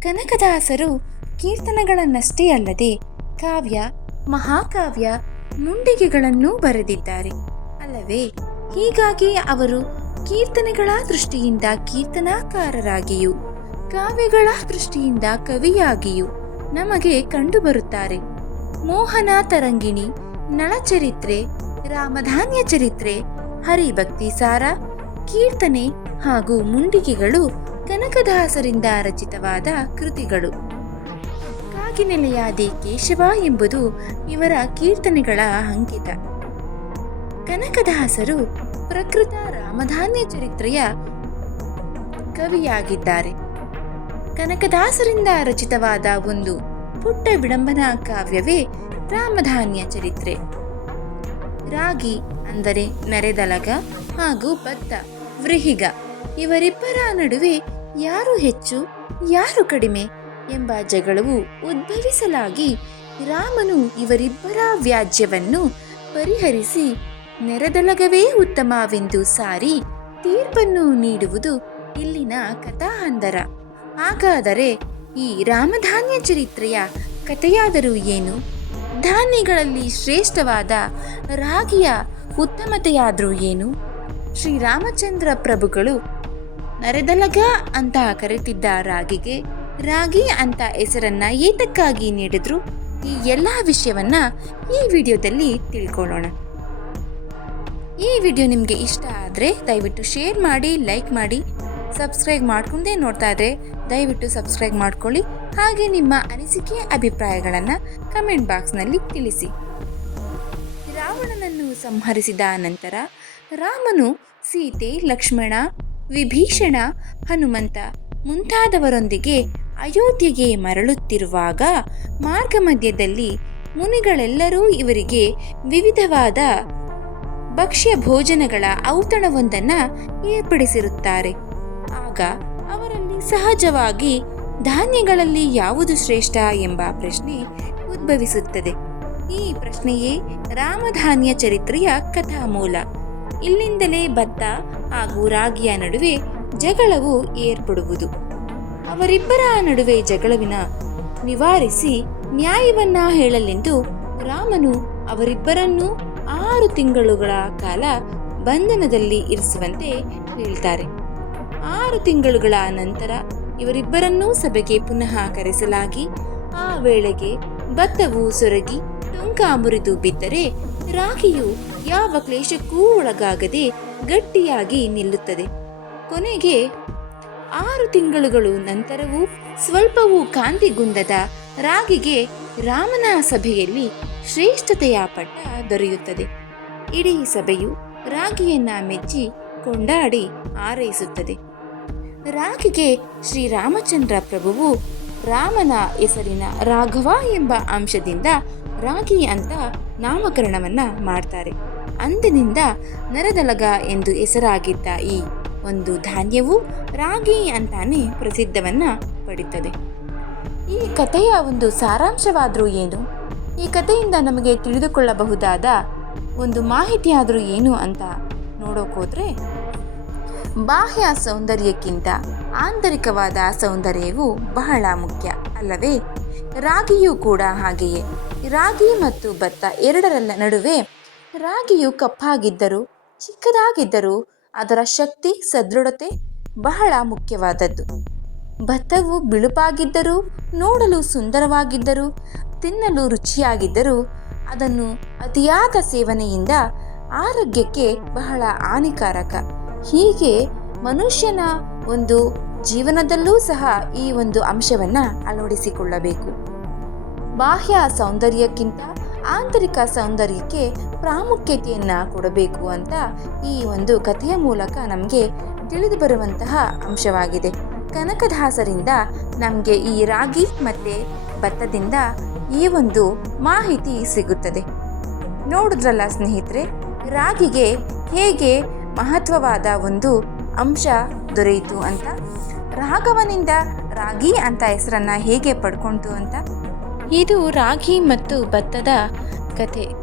ಕನಕದಾಸರು ಕೀರ್ತನೆಗಳನ್ನಷ್ಟೇ ಅಲ್ಲದೆ ಕಾವ್ಯ, ಮಹಾಕಾವ್ಯ ಮುಂಡಿಗೆಗಳನ್ನೂ ಬರೆದಿದ್ದಾರೆ. ಅಲ್ಲವೇ, ಹೀಗಾಗಿ ಅವರು ಕೀರ್ತನೆಗಳ ದೃಷ್ಟಿಯಿಂದ ಕೀರ್ತನಾಕಾರರಾಗಿಯೂ, ಕಾವ್ಯಗಳ ದೃಷ್ಟಿಯಿಂದ ಕವಿಯಾಗಿಯೂ ನಮಗೆ ಕಂಡುಬರುತ್ತಾರೆ. ಮೋಹನ ತರಂಗಿಣಿ, ನಳಚರಿತ್ರೆ, ರಾಮಧಾನ್ಯ ಚರಿತ್ರೆ, ಹರಿಭಕ್ತಿ ಸಾರ, ಕೀರ್ತನೆ ಹಾಗೂ ಮುಂಡಿಗೆಗಳು ಕನಕದಾಸರಿಂದ ರಚಿತವಾದ ಕೃತಿಗಳು. ಕಾಗಿನೆಲೆಯಾದಿ ಕೇಶವ ಎಂಬುದು ಇವರ ಕೀರ್ತನೆಗಳ ಅಂಕಿತ. ಕನಕದಾಸರು ಪ್ರಕೃತ ರಾಮಧಾನ್ಯ ಚರಿತ್ರೆಯ ಕವಿಯಾಗಿದ್ದಾರೆ. ಕನಕದಾಸರಿಂದ ರಚಿತವಾದ ಒಂದು ಪುಟ್ಟ ವಿಡಂಬನಾ ಕಾವ್ಯವೇ ರಾಮಧಾನ್ಯ ಚರಿತ್ರೆ. ರಾಗಿ ಅಂದರೆ ನರೆದಲಗ ಹಾಗೂ ಭತ್ತ ವ್ರಿಹಿಗ ಇವರಿಬ್ಬರ ನಡುವೆ ಯಾರು ಹೆಚ್ಚು, ಯಾರು ಕಡಿಮೆ ಎಂಬ ಜಗಳವು ಉದ್ಭವಿಸಲಾಗಿ ರಾಮನು ಇವರಿಬ್ಬರ ವ್ಯಾಜ್ಯವನ್ನು ಪರಿಹರಿಸಿ ನೆರೆದಲಗವೇ ಉತ್ತಮವೆಂದು ಸಾರಿ ತೀರ್ಪನ್ನು ನೀಡುವುದು ಇಲ್ಲಿನ ಕಥಾಹಂದರ. ಹಾಗಾದರೆ ಈ ರಾಮಧಾನ್ಯ ಚರಿತ್ರೆಯ ಕಥೆಯಾದರೂ ಏನು? ಧಾನ್ಯಗಳಲ್ಲಿ ಶ್ರೇಷ್ಠವಾದ ರಾಗಿಯ ಉತ್ತಮತೆಯಾದರೂ ಏನು? ಶ್ರೀರಾಮಚಂದ್ರ ಪ್ರಭುಗಳು ನರೆದಲಗ ಅಂತ ಕರೆತಿದ್ದ ರಾಗಿಗೆ, ರಾಗಿ ಅಂತ ಹೆಸರನ್ನ ಏತಕ್ಕಾಗಿ ನೀಡಿದ್ರು? ಈ ಎಲ್ಲ ವಿಷಯವನ್ನ ಈ ವಿಡಿಯೋದಲ್ಲಿ ತಿಳ್ಕೊಳ್ಳೋಣ. ಈ ವಿಡಿಯೋ ನಿಮಗೆ ಇಷ್ಟ ಆದರೆ ದಯವಿಟ್ಟು ಶೇರ್ ಮಾಡಿ, ಲೈಕ್ ಮಾಡಿ, ಸಬ್ಸ್ಕ್ರೈಬ್ ಮಾಡ್ಕೊಂಡೇ ನೋಡ್ತಾ ಇದ್ರೆ ದಯವಿಟ್ಟು ಸಬ್ಸ್ಕ್ರೈಬ್ ಮಾಡ್ಕೊಳ್ಳಿ. ಹಾಗೆ ನಿಮ್ಮ ಅನಿಸಿಕೆ, ಅಭಿಪ್ರಾಯಗಳನ್ನು ಕಮೆಂಟ್ ಬಾಕ್ಸ್ನಲ್ಲಿ ತಿಳಿಸಿ. ರಾವಣನನ್ನು ಸಂಹರಿಸಿದ ನಂತರ ರಾಮನು ಸೀತೆ, ಲಕ್ಷ್ಮಣ ವಿಭೀಷಣ ಹನುಮಂತ ಮುಂತಾದವರೊಂದಿಗೆ ಅಯೋಧ್ಯೆಗೆ ಮರಳುತ್ತಿರುವಾಗ ಮಾರ್ಗ ಮಧ್ಯದಲ್ಲಿ ಮುನಿಗಳೆಲ್ಲರೂ ಇವರಿಗೆ ವಿವಿಧವಾದ ಭಕ್ಷ್ಯ ಭೋಜನಗಳ ಔತಣವೊಂದನ್ನು ಏರ್ಪಡಿಸಿರುತ್ತಾರೆ. ಆಗ ಅವರಲ್ಲಿ ಸಹಜವಾಗಿ ಧಾನ್ಯಗಳಲ್ಲಿ ಯಾವುದು ಶ್ರೇಷ್ಠ ಎಂಬ ಪ್ರಶ್ನೆ ಉದ್ಭವಿಸುತ್ತದೆ. ಈ ಪ್ರಶ್ನೆಯೇ ರಾಮಧಾನ್ಯ ಚರಿತ್ರೆಯ ಕಥಾಮೂಲ. ಇಲ್ಲಿಂದಲೇ ಭತ್ತ ಹಾಗೂ ರಾಗಿಯ ನಡುವೆ ಜಗಳವು ಏರ್ಪಡುವುದು. ಅವರಿಬ್ಬರ ನಡುವೆ ಜಗಳವಿನ ನಿವಾರಿಸಿ ನ್ಯಾಯವನ್ನ ಹೇಳಲೆಂದು ರಾಮನು ಅವರಿಬ್ಬರನ್ನೂ ಆರು ತಿಂಗಳುಗಳ ಕಾಲ ಬಂಧನದಲ್ಲಿ ಇರಿಸುವಂತೆ ಹೇಳ್ತಾರೆ. ಆರು ತಿಂಗಳುಗಳ ನಂತರ ಇವರಿಬ್ಬರನ್ನೂ ಸಭೆಗೆ ಪುನಃ ಕರೆಸಲಾಗಿ ಆ ವೇಳೆಗೆ ಭತ್ತವು ಸೊರಗಿ ಟೊಂಕ ಮುರಿದು ಬಿದ್ದರೆ ರಾಗಿಯು ಯಾವ ಕ್ಲೇಶಕ್ಕೂ ಒಳಗಾಗದೆ ಗಟ್ಟಿಯಾಗಿ ನಿಲ್ಲುತ್ತದೆ. ಕೊನೆಗೆ ಆರು ತಿಂಗಳುಗಳು ನಂತರವೂ ಸ್ವಲ್ಪವೂ ಕಾಂತಿಗುಂದದ ರಾಗಿಗೆ ರಾಮನ ಸಭೆಯಲ್ಲಿ ಶ್ರೇಷ್ಠತೆಯ ಪಟ್ಟ ದೊರೆಯುತ್ತದೆ. ಇಡೀ ಸಭೆಯು ರಾಗಿಯನ್ನ ಮೆಚ್ಚಿ ಕೊಂಡಾಡಿ ಆರೈಸುತ್ತದೆ. ರಾಗಿಗೆ ಶ್ರೀರಾಮಚಂದ್ರ ಪ್ರಭುವು ರಾಮನ ಹೆಸರಿನ ರಾಘವ ಎಂಬ ಅಂಶದಿಂದ ರಾಗಿ ಅಂತ ನಾಮಕರಣವನ್ನು ಮಾಡ್ತಾರೆ. ಅಂದಿನಿಂದ ನರದಲಗ ಎಂದು ಹೆಸರಾಗಿದ್ದ ಈ ಒಂದು ಧಾನ್ಯವು ರಾಗಿ ಅಂತಾನೆ ಪ್ರಸಿದ್ಧವನ್ನ ಪಡಿತದೆ. ಈ ಕಥೆಯ ಒಂದು ಸಾರಾಂಶವಾದರೂ ಏನು? ಈ ಕಥೆಯಿಂದ ನಮಗೆ ತಿಳಿದುಕೊಳ್ಳಬಹುದಾದ ಒಂದು ಮಾಹಿತಿಯಾದರೂ ಏನು ಅಂತ ನೋಡೋಕೋದ್ರೆ, ಬಾಹ್ಯ ಸೌಂದರ್ಯಕ್ಕಿಂತ ಆಂತರಿಕವಾದ ಸೌಂದರ್ಯವು ಬಹಳ ಮುಖ್ಯ ಅಲ್ಲವೇ? ರಾಗಿಯೂ ಕೂಡ ಹಾಗೆಯೇ. ರಾಗಿ ಮತ್ತು ಭತ್ತ ಎರಡರ ನಡುವೆ ರಾಗಿಯು ಕಪ್ಪಾಗಿದ್ದರೂ ಚಿಕ್ಕದಾಗಿದ್ದರೂ ಅದರ ಶಕ್ತಿ, ಸದೃಢತೆ ಬಹಳ ಮುಖ್ಯವಾದದ್ದು. ಭತ್ತವು ಬಿಳುಪಾಗಿದ್ದರೂ, ನೋಡಲು ಸುಂದರವಾಗಿದ್ದರೂ, ತಿನ್ನಲು ರುಚಿಯಾಗಿದ್ದರೂ ಅದನ್ನು ಅತಿಯಾದ ಸೇವನೆಯಿಂದ ಆರೋಗ್ಯಕ್ಕೆ ಬಹಳ ಹಾನಿಕಾರಕ. ಹೀಗೆ ಮನುಷ್ಯನ ಒಂದು ಜೀವನದಲ್ಲೂ ಸಹ ಈ ಒಂದು ಅಂಶವನ್ನು ಅಳವಡಿಸಿಕೊಳ್ಳಬೇಕು. ಬಾಹ್ಯ ಸೌಂದರ್ಯಕ್ಕಿಂತ ಆಂತರಿಕ ಸೌಂದರ್ಯಕ್ಕೆ ಪ್ರಾಮುಖ್ಯತೆಯನ್ನು ಕೊಡಬೇಕು ಅಂತ ಈ ಒಂದು ಕಥೆಯ ಮೂಲಕ ನಮಗೆ ತಿಳಿದು ಬರುವಂತಹ ಅಂಶವಾಗಿದೆ. ಕನಕದಾಸರಿಂದ ನಮಗೆ ಈ ರಾಗಿ ಮತ್ತು ಭತ್ತದಿಂದ ಈ ಒಂದು ಮಾಹಿತಿ ಸಿಗುತ್ತದೆ. ನೋಡಿದ್ರಲ್ಲ ಸ್ನೇಹಿತರೆ, ರಾಗಿಗೆ ಹೇಗೆ ಮಹತ್ವವಾದ ಒಂದು ಅಂಶ ದೊರೆಯಿತು ಅಂತ? ರಾಘವನಿಂದ ರಾಗಿ ಅಂತ ಹೆಸರನ್ನು ಹೇಗೆ ಪಡ್ಕೊಂಡು ಅಂತ? ಇದು ರಾಗಿ ಮತ್ತು ಭತ್ತದ ಕಥೆ.